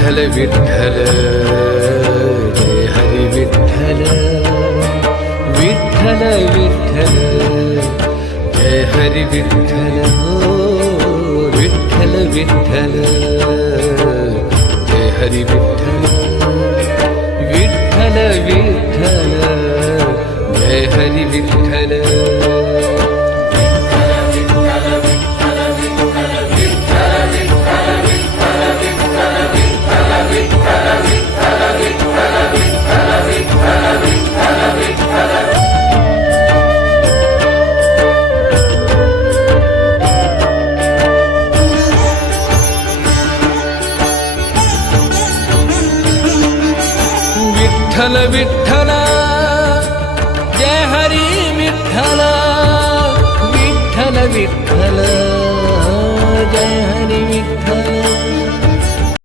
Vitthal Vitthal Jai Hari Vitthal Vitthal Vitthal Jai Hari Vitthal Vitthal Vitthal Jai Hari Vitthal Vitthal Vitthal Jai Hari Vitthal Vitthal Vitthal Jai Hari Vitthal Vitthal Vitthal Jai Hari Vitthal